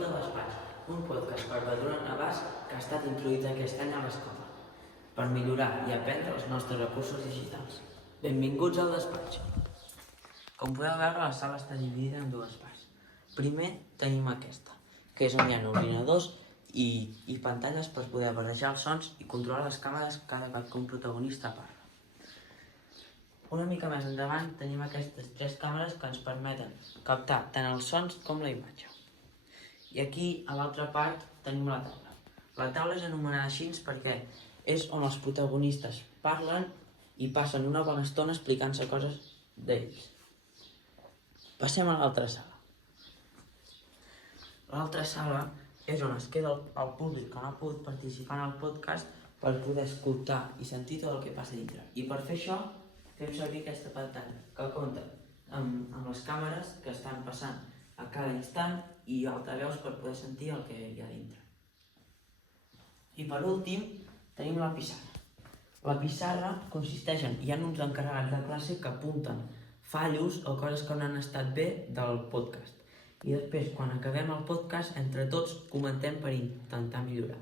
de Despatx, un podcast per Badruna Navàs que ha estat introduït aquest any a l'escola per millorar i aprendre els nostres recursos digitals. Benvinguts al despatx. Com podeu veure, la sala està dividida en dues parts. Primer tenim aquesta, que és on hi ha ordinadors i pantalles per poder barrejar els sons i controlar les càmeres cada cop que un protagonista parla. Una mica més endavant tenim aquestes tres càmeres que ens permeten captar tant els sons com la imatge. I aquí, a l'altra part, tenim la taula. La taula és anomenada així perquè és on els protagonistes parlen i passen una bona estona explicant-se coses d'ells. Passem a l'altra sala. L'altra sala és on es queda el públic que no ha pogut participar en el podcast per poder escoltar i sentir tot el que passa dintre. I per fer això fem servir aquesta pantalla que compta amb les càmeres que estan passant a cada instant i altaveus per poder sentir el que hi ha dintre. I per últim tenim la pissarra. La pissarra consisteix hi ha uns encarregats de classe que apunten fallos o coses que no han estat bé del podcast. I després, quan acabem el podcast, entre tots comentem per intentar millorar.